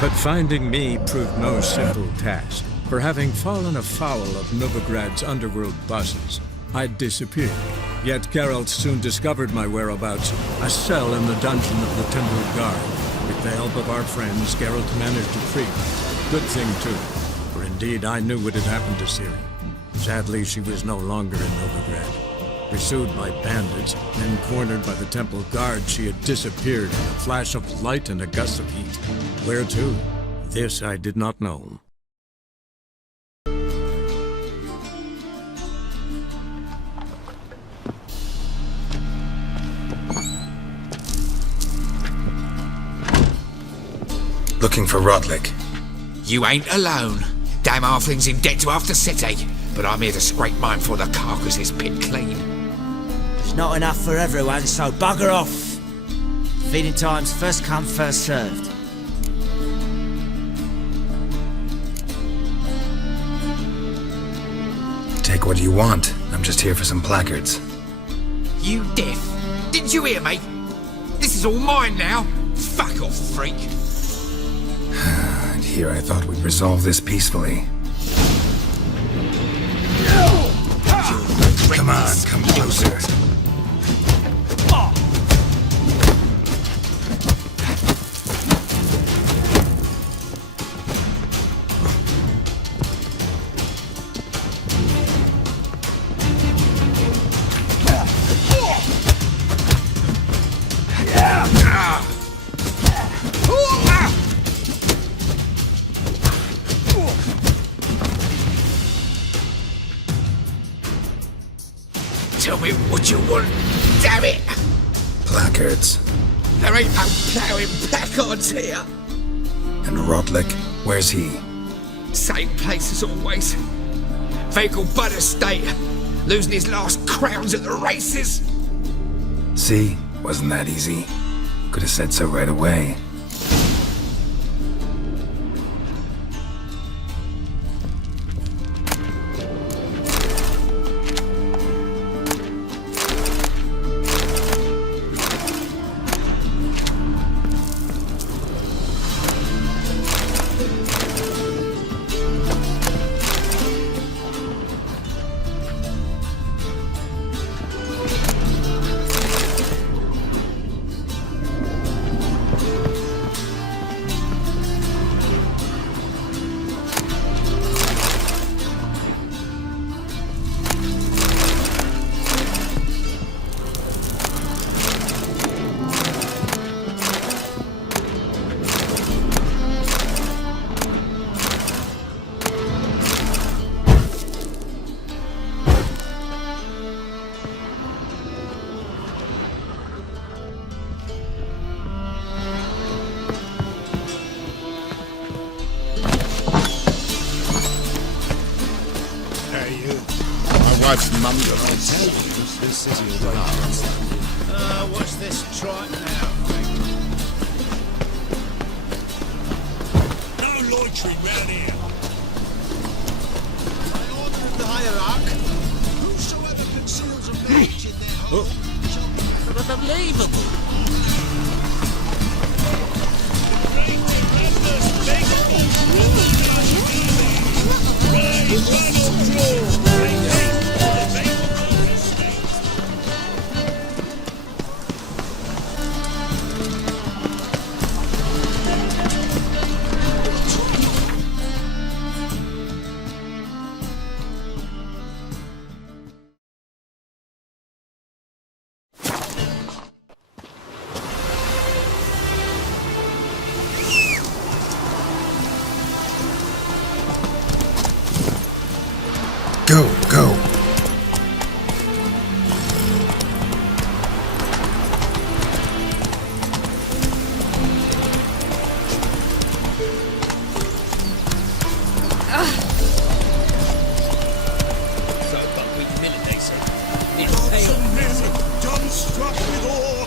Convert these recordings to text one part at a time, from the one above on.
But finding me proved no simple task. For having fallen afoul of Novigrad's underworld bosses, I disappeared. Yet Geralt soon discovered my whereabouts, a cell in the dungeon of the Temple Guard. With the help of our friends, Geralt managed to free me. Good thing, too, for indeed I knew what had happened to Ciri. Sadly, she was no longer in Novigrad. Pursued by bandits, then cornered by the Temple Guard, she had disappeared in a flash of light and a gust of heat. Where to? This I did not know. Looking for Rodlick. You ain't alone. Damn halfling's in debt to half the city, but I'm here to scrape mine for the carcass is pit clean. There's not enough for everyone, so bugger off. Feeding time's first come, first served. Take what you want. I'm just here for some placards. You deaf? Didn't you hear me? This is all mine now. Fuck off, freak. And here I thought we'd resolve this peacefully. Come on, come closer. Tell me what you want, damn it! Placards. There ain't no ploughing placards here. And Rodlick, where's he? Same place as always. Vehicle Bud Estate. Losing his last crowns at the races. See? Wasn't that easy? Could have said so right away. Wife's mum will tell you this is your way. What's this tripe now? No loitering round here. By order of the hierarch, whosoever conceals a message in their heart shall be Unbelievable. Go, go. Some men dumbstruck with awe.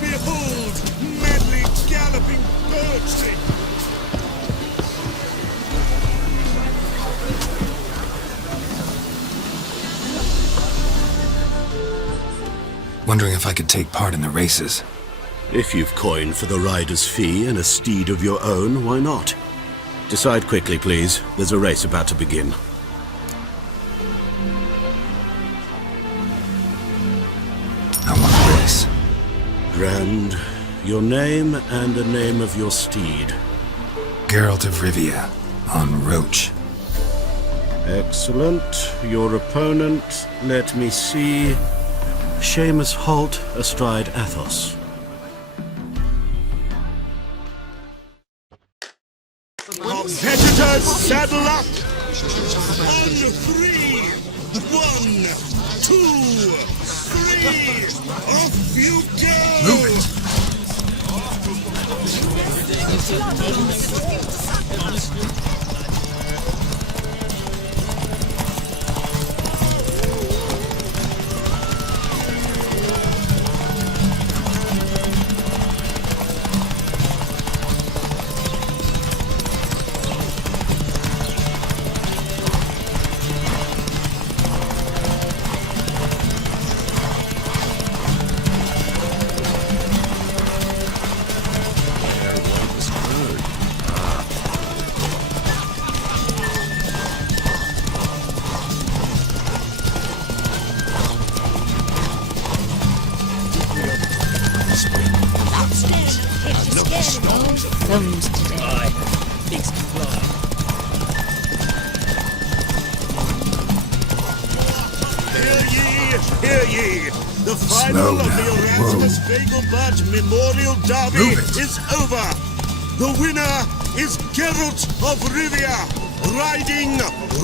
Behold, madly galloping birds. Wondering if I could take part in the races. If you've coin for the rider's fee and a steed of your own, why not? Decide quickly, please. There's a race about to begin. I want a race. Grand. Your name and the name of your steed. Geralt of Rivia, on Roach. Excellent. Your opponent, let me see. Seamus Holt, astride Athos. Competitors, saddle up! On 3, 1, 2, 3, off you go! Move it! Thumbs today. Big fly. Hear ye! The final Slow of the down. Erasmus Vegelbud Memorial Derby Move it. is over! The winner is Geralt of Rivia, riding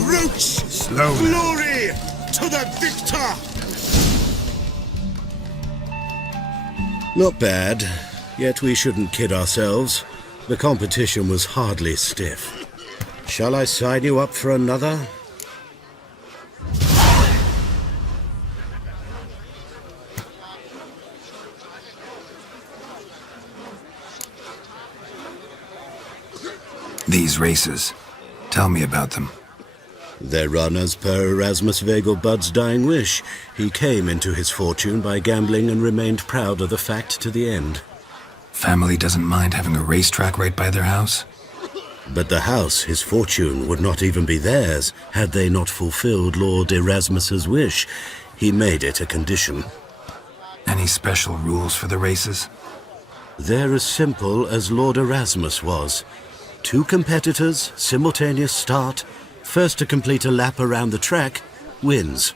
Roach! Slow down. Glory to the victor! Not bad, yet we shouldn't kid ourselves. The competition was hardly stiff. Shall I sign you up for another? These races. Tell me about them. They're run as per Erasmus Vegelbud's dying wish. He came into his fortune by gambling and remained proud of the fact to the end. Family doesn't mind having a racetrack right by their house? But the house, his fortune, would not even be theirs had they not fulfilled Lord Erasmus's wish. He made it a condition. Any special rules for the races? They're as simple as Lord Erasmus was. 2 competitors, simultaneous start. First to complete a lap around the track wins.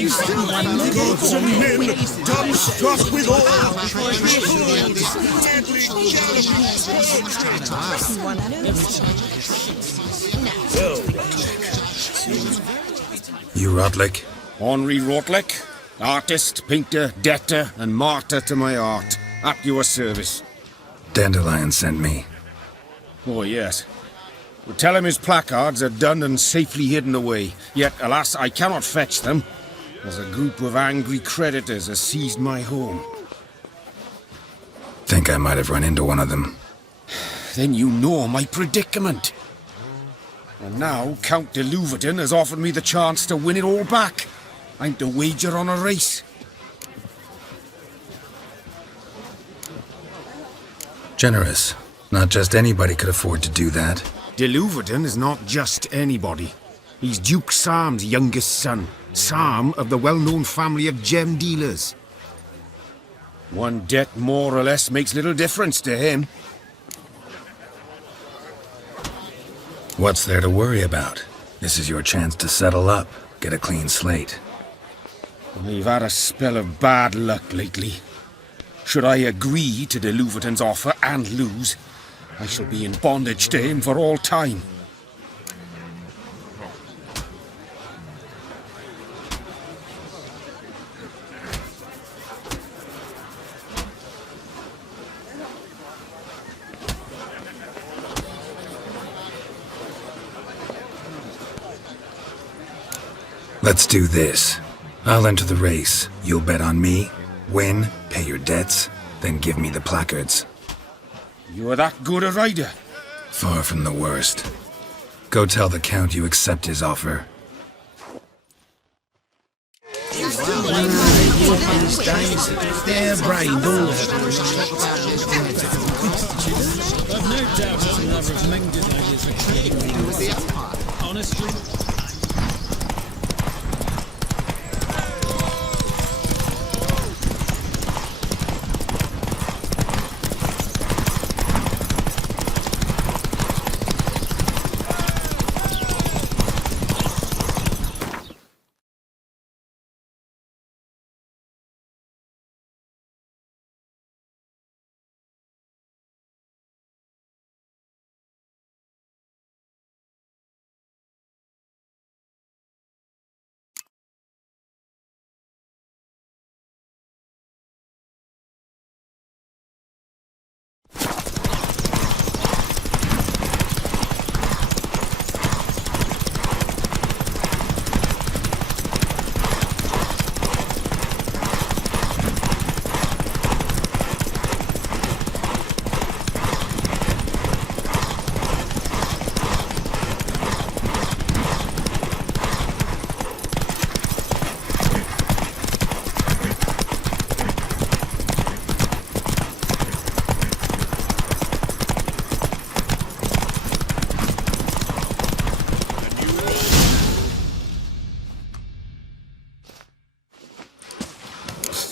Gods and men, dumbstruck with awe, behold, madly galloping. You Rotlick? Henri Rotlick, artist, painter, debtor, and martyr to my art. At your service. Dandelion sent me. Oh, yes. Well, tell him his placards are done and safely hidden away. Yet, alas, I cannot fetch them, as a group of angry creditors has seized my home. Think I might have run into one of them. Then you know my predicament. And now Count de Louverton has offered me the chance to win it all back. I'm to wager on a race. Generous. Not just anybody could afford to do that. De Louverton is not just anybody. He's Duke Sam's youngest son. Sam of the well-known family of gem dealers. One debt more or less makes little difference to him. What's there to worry about? This is your chance to settle up, get a clean slate. I've had a spell of bad luck lately. Should I agree to de Louverton's offer and lose, I shall be in bondage to him for all time. Let's do this. I'll enter the race. You'll bet on me, win, pay your debts, then give me the placards. You are that good a rider? Far from the worst. Go tell the Count you accept his offer. These days, they're brained all of them. I've no doubt it's another of Menge's ideas for creating. Honestly.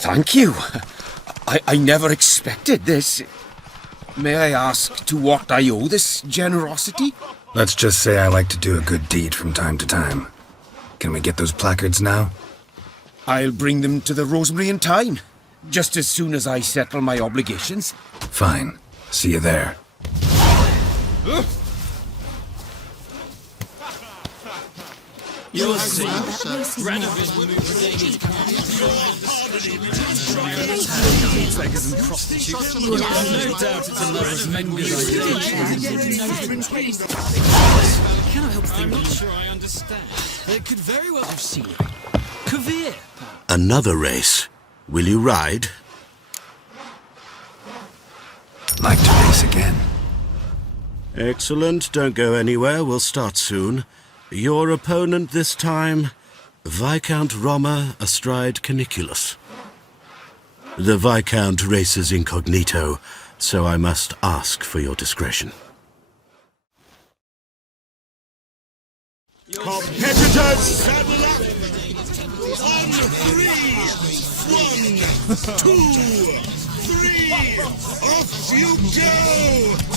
Thank you. I never expected this. May I ask to what I owe this generosity? Let's just say I like to do a good deed from time to time. Can we get those placards now? I'll bring them to the Rosemary in time, just as soon as I settle my obligations. Fine. See you there. You'll see. Radovid moves David. Beggars and prostitutes. I've no doubt it's another of Menge's ideas. I cannot help thinking. I'm not sure I understand. It could very well have seen it. Kavir. Another race. Will you ride? Like to race again. Excellent. Don't go anywhere. We'll start soon. Your opponent this time, Viscount Roma astride Caniculus. The Viscount races incognito, so I must ask for your discretion. Competitors, saddle up! On 3! 1, 2, 3! Off you go!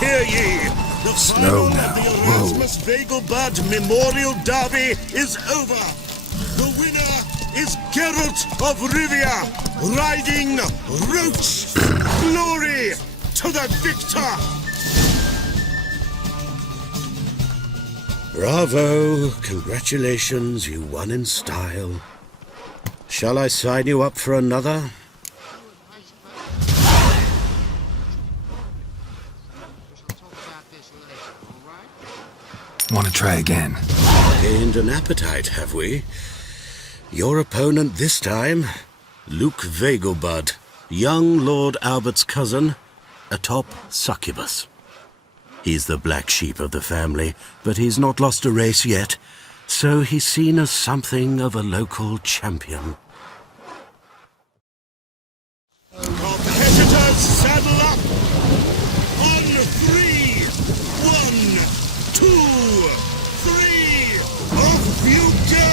Hear ye! The Slow final now. of the Whoa. Erasmus Vegelbud Memorial Derby is over. The winner is Geralt of Rivia, riding Roach. Glory to the victor! Bravo! Congratulations, you won in style. Shall I sign you up for another? Want to try again? Gained an appetite, have we? Your opponent this time, Luke Vegelbud, young Lord Albert's cousin, a top succubus. He's the black sheep of the family, but he's not lost a race yet, so he's seen as something of a local champion. Competitors, saddle up! On 3! 1, 2, 3! Off you go!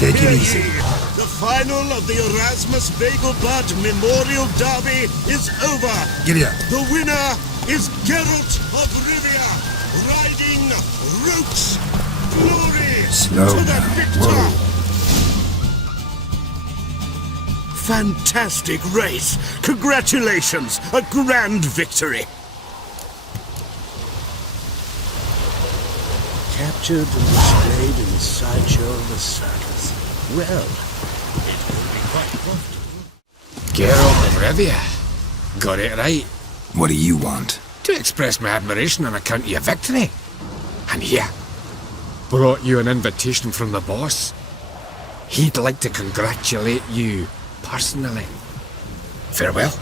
Take it easy. The final of the Erasmus Begelblatt Memorial Derby is over. Giddy up. The winner is Geralt of Rivia, riding Roach. Glory Slow to the down. victor. Whoa. Fantastic race! Congratulations! A grand victory! Captured and displayed in the sideshow of the circus. Well, it will be quite profitable. Geralt of Rivia. Got it right. What do you want? To express my admiration on account of your victory. And here, brought you an invitation from the boss. He'd like to congratulate you personally. Farewell.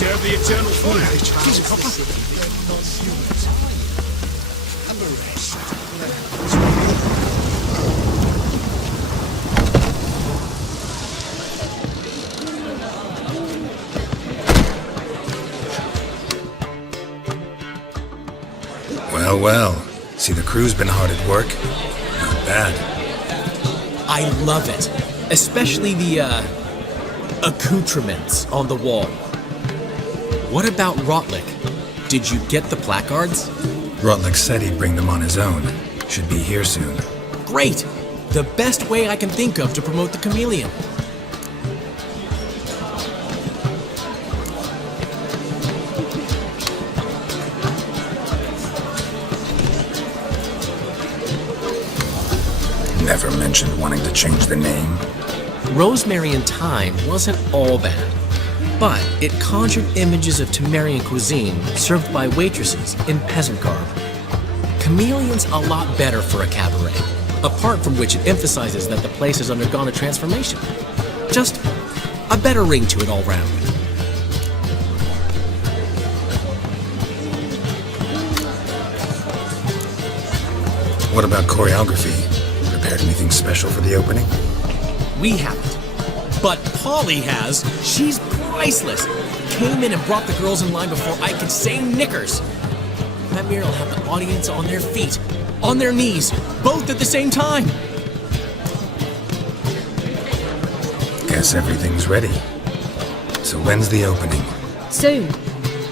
Serve the eternal fire. He's a copper. Well, well. See, the crew's been hard at work. Not bad. I love it. Especially the, accoutrements on the wall. What about Rotlick? Did you get the placards? Rotlick said he'd bring them on his own. Should be here soon. Great! The best way I can think of to promote the chameleon. Never mentioned wanting to change the name. Rosemary and Thyme wasn't all bad, but it conjured images of Temerian cuisine served by waitresses in peasant garb. Chameleon's a lot better for a cabaret, apart from which it emphasizes that the place has undergone a transformation. Just a better ring to it all round. What about choreography? Prepared anything special for the opening? We haven't. But Polly has. She's priceless. Came in and brought the girls in line before I could say knickers. That mirror will have the audience on their feet, on their knees, both at the same time. Guess everything's ready. So when's the opening? Soon.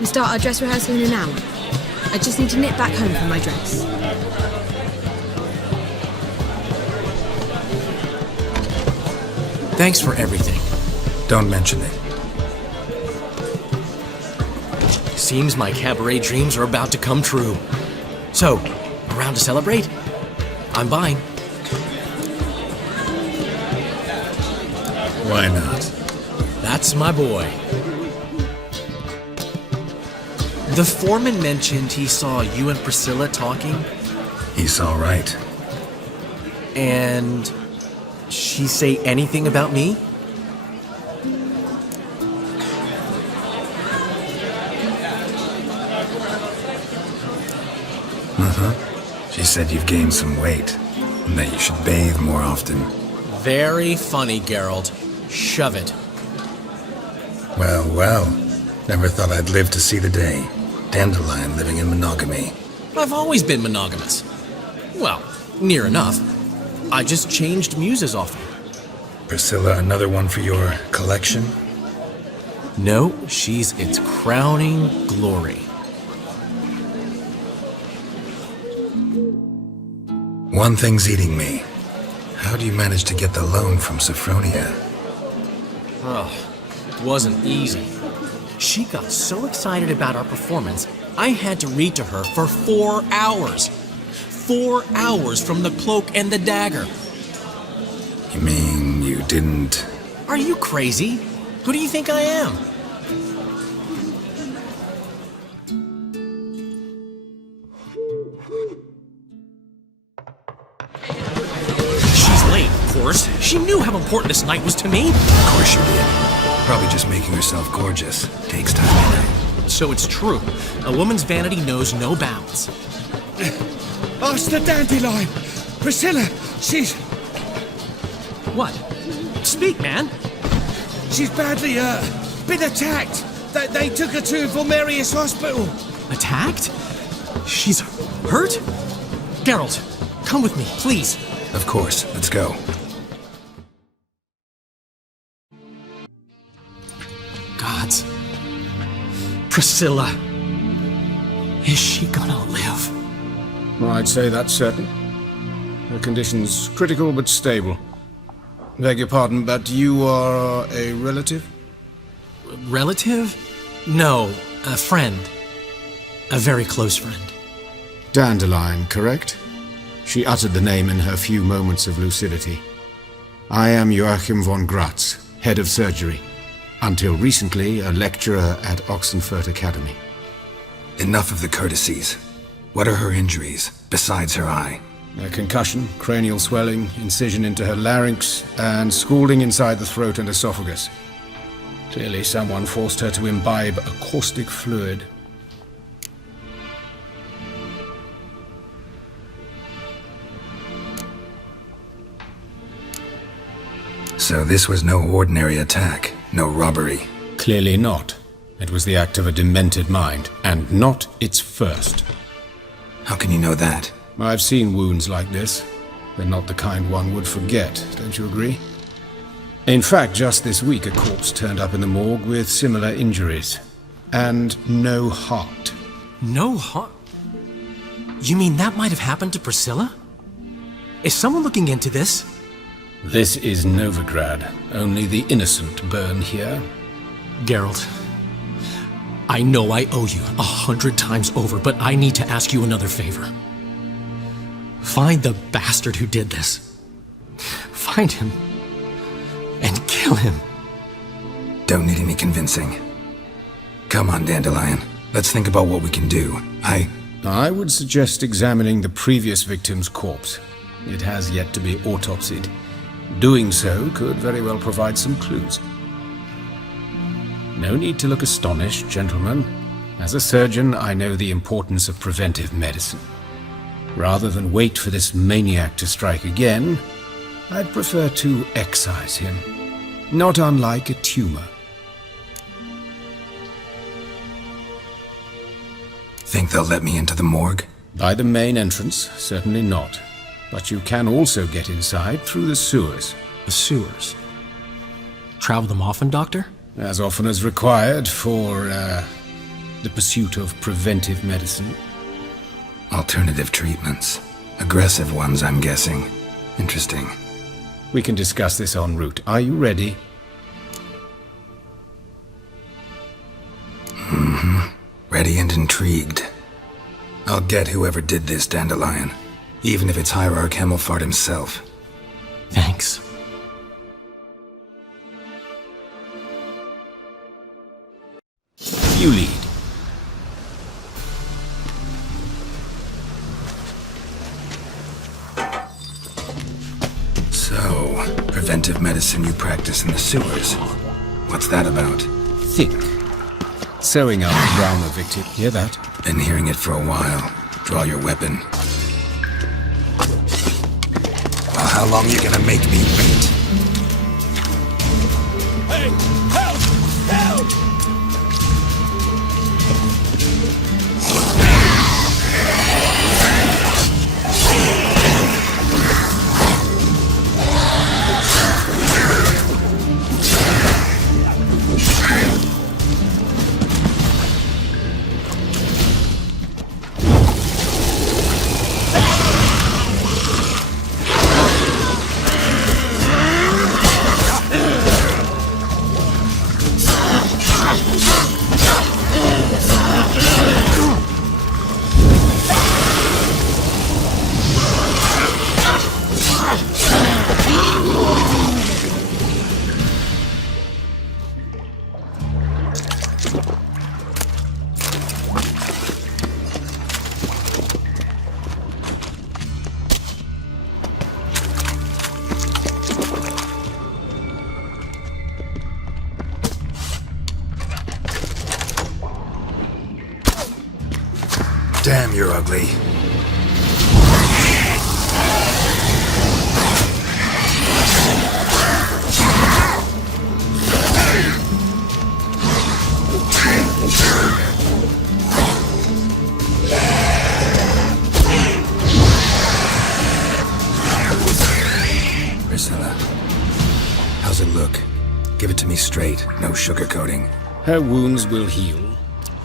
We start our dress rehearsal in an hour. I just need to nip back home for my dress. Thanks for everything. Don't mention it. Seems my cabaret dreams are about to come true. So, around to celebrate? I'm buying. Why not? That's my boy. The foreman mentioned he saw you and Priscilla talking. He's all right. And she say anything about me? She said you've gained some weight, and that you should bathe more often. Very funny, Geralt. Shove it. Well, well. Never thought I'd live to see the day. Dandelion living in monogamy. I've always been monogamous. Well, near enough. I just changed muses often. Priscilla, another one for your collection? No, she's its crowning glory. One thing's eating me. How do you manage to get the loan from Sophronia? Oh, it wasn't easy. She got so excited about our performance, I had to read to her for 4 hours. 4 hours from the cloak and the dagger. You mean you didn't... Are you crazy? Who do you think I am? She's late, of course. She knew how important this night was to me. Of course you did. Probably just making herself gorgeous. Takes time. So it's true. A woman's vanity knows no bounds. Ask the dandelion! Priscilla, she's... What? Speak, man. She's badly, been attacked. They took her to Vulmerius Hospital. Attacked? She's hurt? Geralt, come with me, please. Of course. Let's go. Gods. Priscilla. Is she gonna live? I'd say that's certain. Her condition's critical but stable. Beg your pardon, but you are a relative? Relative? No, a friend. A very close friend. Dandelion, correct? She uttered the name in her few moments of lucidity. I am Joachim von Gratz, head of surgery. Until recently, a lecturer at Oxenfurt Academy. Enough of the courtesies. What are her injuries, besides her eye? A concussion, cranial swelling, incision into her larynx, and scalding inside the throat and esophagus. Clearly someone forced her to imbibe a caustic fluid. So this was no ordinary attack, no robbery. Clearly not. It was the act of a demented mind, and not its first. How can you know that? I've seen wounds like this. They're not the kind one would forget, don't you agree? In fact, just this week a corpse turned up in the morgue with similar injuries. And no heart. No heart? You mean that might have happened to Priscilla? Is someone looking into this? This is Novigrad. Only the innocent burn here. Geralt, I know I owe you 100 times over, but I need to ask you another favor. Find the bastard who did this. Find him and kill him. Don't need any convincing. Come on, Dandelion. Let's think about what we can do. I would suggest examining the previous victim's corpse. It has yet to be autopsied. Doing so could very well provide some clues. No need to look astonished, gentlemen. As a surgeon, I know the importance of preventive medicine. Rather than wait for this maniac to strike again, I'd prefer to excise him. Not unlike a tumor. Think they'll let me into the morgue? By the main entrance, certainly not. But you can also get inside through the sewers. The sewers? Travel them often, Doctor? As often as required for, the pursuit of preventive medicine. Alternative treatments. Aggressive ones, I'm guessing. Interesting. We can discuss this en route. Are you ready? Mm-hmm. Ready and intrigued. I'll get whoever did this, Dandelion. Even if it's Hierarch Hemmelfart himself. Thanks. You lead. So, preventive medicine you practice in the sewers. What's that about? Think. Sewing up around the victim. Hear that? Been hearing it for a while. Draw your weapon. Well, how long you gonna make me wait? Hey! Help! Help! Damn, you're ugly. Priscilla, how's it look? Give it to me straight, no sugarcoating. Her wounds will heal,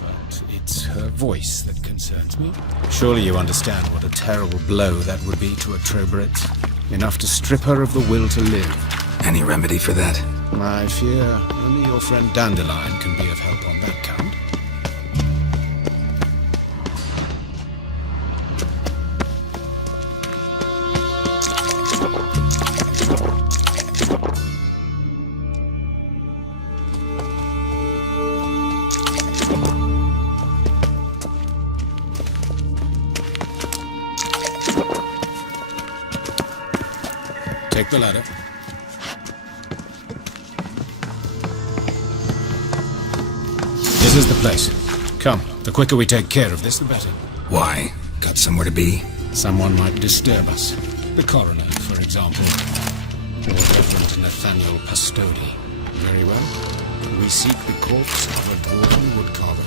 but it's her voice that concerns me. Surely you understand what a terrible blow that would be to a Trobrit. Enough to strip her of the will to live. Any remedy for that? I fear only your friend Dandelion can be of help on that count. Take the ladder. This is the place. Come, the quicker we take care of this, the better. Why? Got somewhere to be? Someone might disturb us. The coroner, for example. Or Reverend Nathaniel Pastodi. Very well. We seek the corpse of a dwarven woodcarver.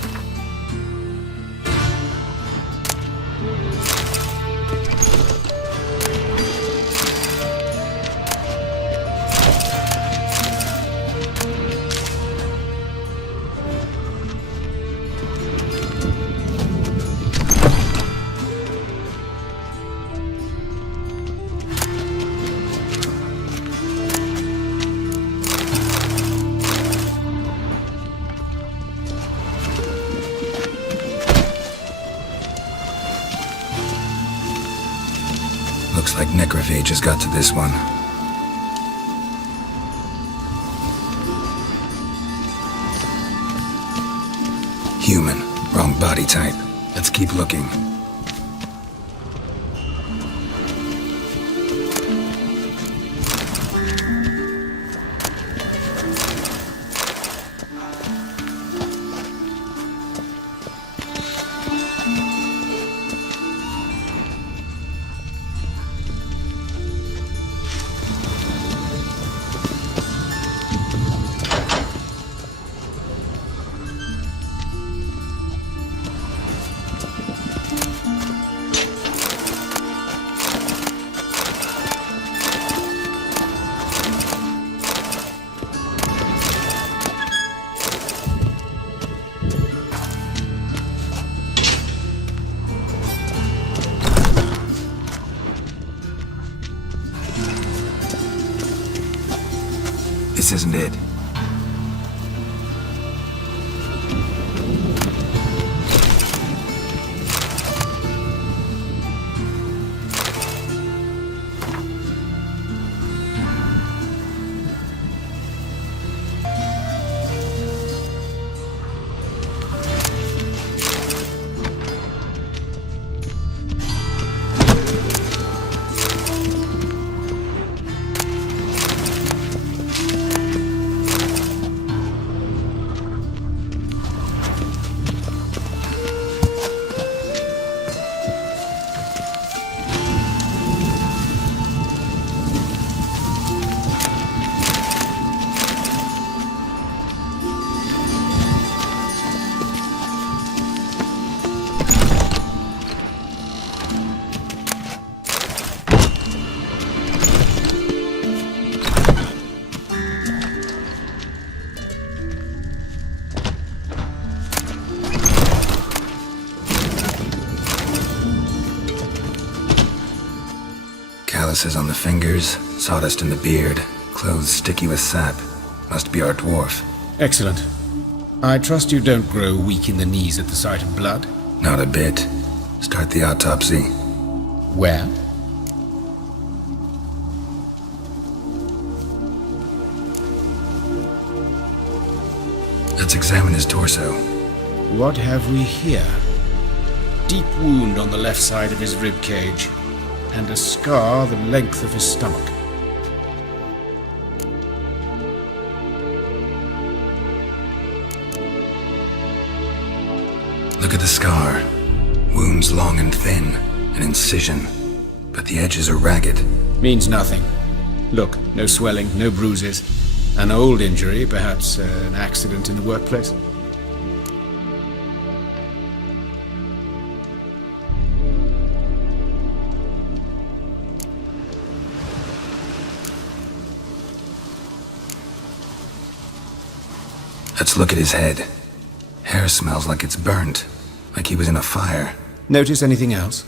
like necrophages got to this one. Human. Wrong body type. Let's keep looking. This isn't it. Calluses on the fingers, sawdust in the beard, clothes sticky with sap. Must be our dwarf. Excellent. I trust you don't grow weak in the knees at the sight of blood? Not a bit. Start the autopsy. Where? Let's examine his torso. What have we here? Deep wound on the left side of his rib cage, and a scar the length of his stomach. Look at the scar. Wounds long and thin, an incision, but the edges are ragged. Means nothing. Look, no swelling, no bruises. An old injury, perhaps an accident in the workplace. Let's look at his head. Hair smells like it's burnt, like he was in a fire. Notice anything else?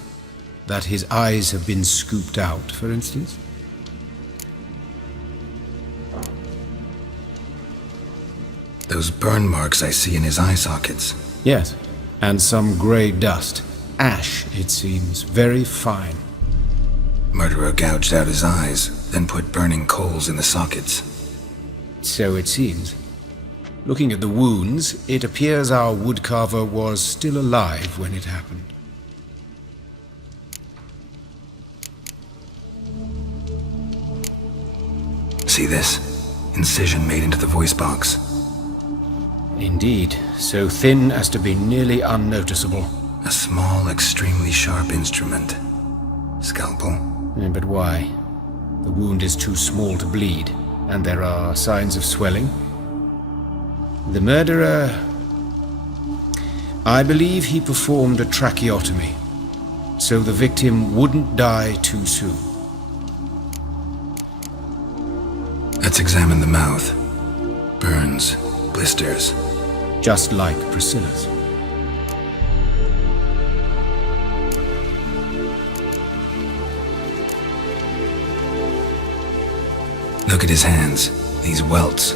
That his eyes have been scooped out, for instance? Those burn marks I see in his eye sockets. Yes, and some grey dust. Ash, it seems, very fine. Murderer gouged out his eyes, then put burning coals in the sockets. So it seems. Looking at the wounds, it appears our woodcarver was still alive when it happened. See this? Incision made into the voice box. Indeed, so thin as to be nearly unnoticeable. A small, extremely sharp instrument. Scalpel? But why? The wound is too small to bleed, and there are signs of swelling. The murderer... I believe he performed a tracheotomy, so the victim wouldn't die too soon. Let's examine the mouth. Burns, blisters. Just like Priscilla's. Look at his hands. These welts.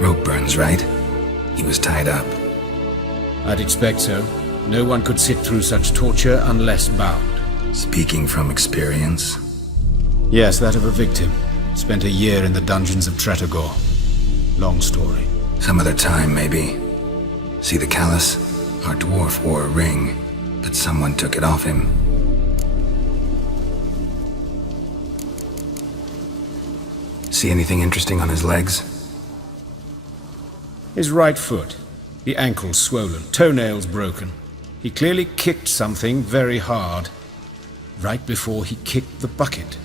Rope burns, right? He was tied up. I'd expect so. No one could sit through such torture unless bound. Speaking from experience. Yes, that of a victim. Spent a year in the dungeons of Tretogor. Long story. Some other time, maybe. See the callus? Our dwarf wore a ring, but someone took it off him. See anything interesting on his legs? His right foot. The ankle swollen, toenails broken. He clearly kicked something very hard. Right before he kicked the bucket.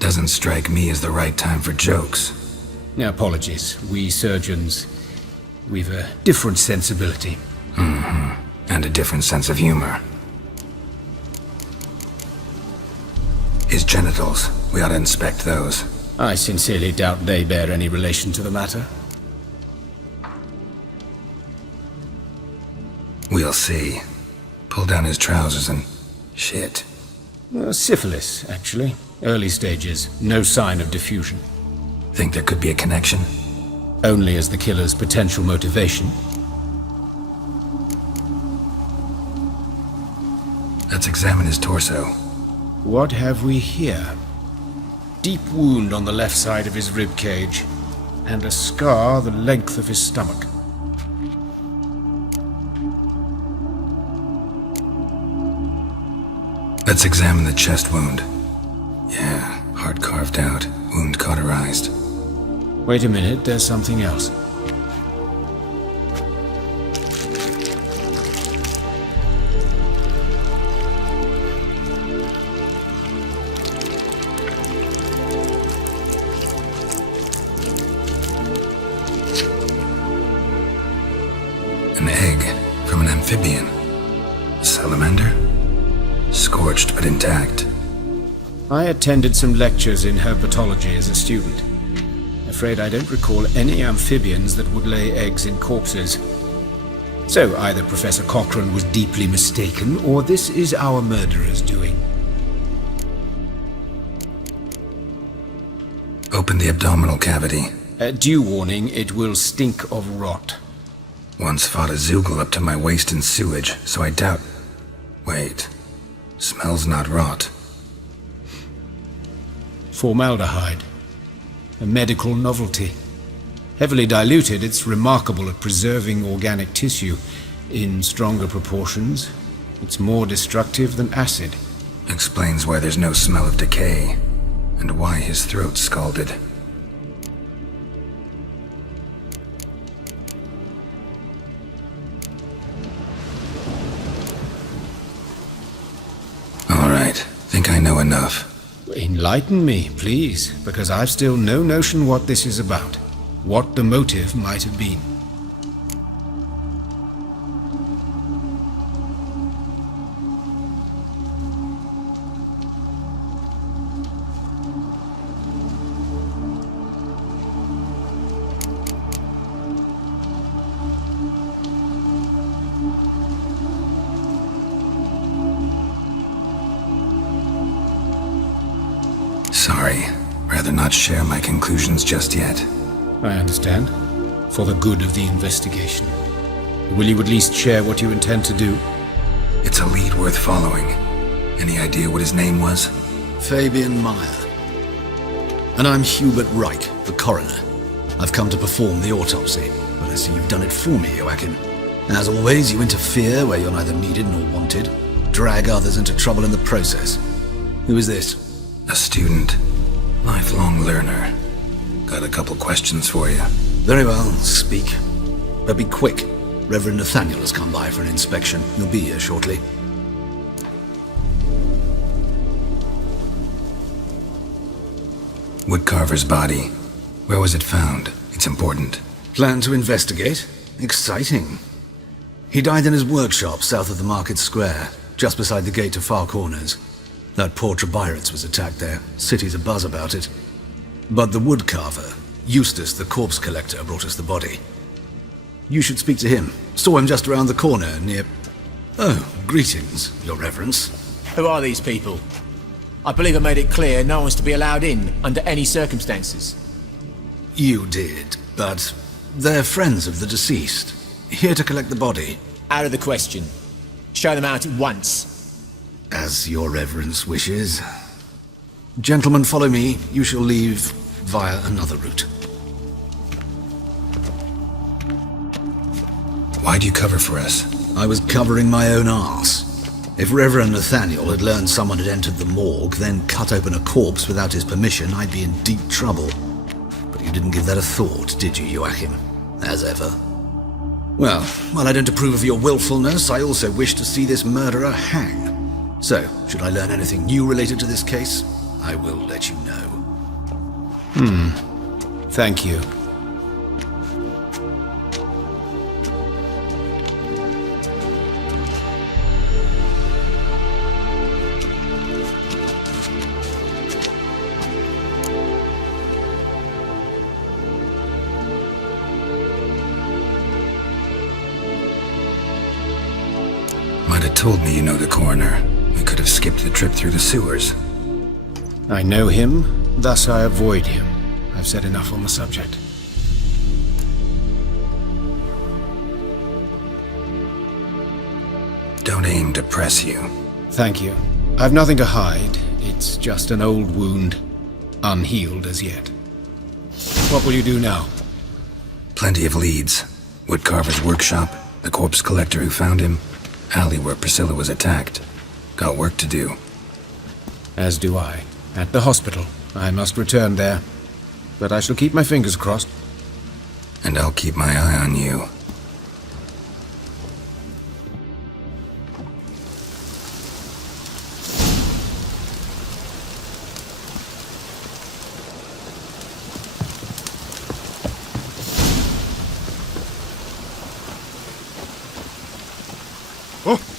Doesn't strike me as the right time for jokes. Apologies. We surgeons, we've a different sensibility. And a different sense of humor. His genitals. We ought to inspect those. I sincerely doubt they bear any relation to the matter. We'll see. Pull down his trousers and... shit. Syphilis, actually. Early stages. No sign of diffusion. Think there could be a connection? Only as the killer's potential motivation. Let's examine his torso. What have we here? Deep wound on the left side of his rib cage, and a scar the length of his stomach. Let's examine the chest wound. Yeah, heart carved out, wound cauterized. Wait a minute, there's something else. An egg from an amphibian. Salamander? Scorched but intact. I attended some lectures in herpetology as a student. Afraid I don't recall any amphibians that would lay eggs in corpses. So either Professor Cochrane was deeply mistaken, or this is our murderer's doing. Open the abdominal cavity. Due warning, it will stink of rot. Once fought a Zoogle up to my waist in sewage, so I doubt... Wait. Smells not rot. Formaldehyde. A medical novelty. Heavily diluted, it's remarkable at preserving organic tissue. In stronger proportions, it's more destructive than acid. Explains why there's no smell of decay, and why his throat's scalded. All right, think I know enough. Enlighten me, please, because I've still no notion what this is about. What the motive might have been. Sorry, rather not share my conclusions just yet. I understand. For the good of the investigation. Will you at least share what you intend to do? It's a lead worth following. Any idea what his name was? Fabian Meyer. And I'm Hubert Wright, the coroner. I've come to perform the autopsy, but I see you've done it for me, Joachim. As always, you interfere where you're neither needed nor wanted, drag others into trouble in the process. Who is this? A student. Lifelong learner. Got a couple questions for you. Very well, speak. But be quick. Reverend Nathaniel has come by for an inspection. He'll be here shortly. Woodcarver's body. Where was it found? It's important. Plan to investigate? Exciting. He died in his workshop south of the market square, just beside the gate to Far Corners. That poor Trebirates was attacked there. City's abuzz about it. But the woodcarver, Eustace the corpse collector, brought us the body. You should speak to him. Saw him just around the corner near... Oh, greetings, Your Reverence. Who are these people? I believe I made it clear no one's to be allowed in under any circumstances. You did, but they're friends of the deceased. Here to collect the body. Out of the question. Show them out at once. As Your Reverence wishes. Gentlemen, follow me. You shall leave via another route. Why'd you cover for us? I was covering my own arse. If Reverend Nathaniel had learned someone had entered the morgue, then cut open a corpse without his permission, I'd be in deep trouble. But you didn't give that a thought, did you, Joachim? As ever. Well, while I don't approve of your willfulness, I also wish to see this murderer hang. So, should I learn anything new related to this case, I will let you know. Thank you. Might have told me you know the coroner. We could have skipped the trip through the sewers. I know him, thus I avoid him. I've said enough on the subject. Don't aim to press you. Thank you. I've nothing to hide. It's just an old wound, unhealed as yet. What will you do now? Plenty of leads. Woodcarver's workshop, the corpse collector who found him, alley where Priscilla was attacked. Got work to do. As do I. At the hospital. I must return there. But I shall keep my fingers crossed. And I'll keep my eye on you. Oh!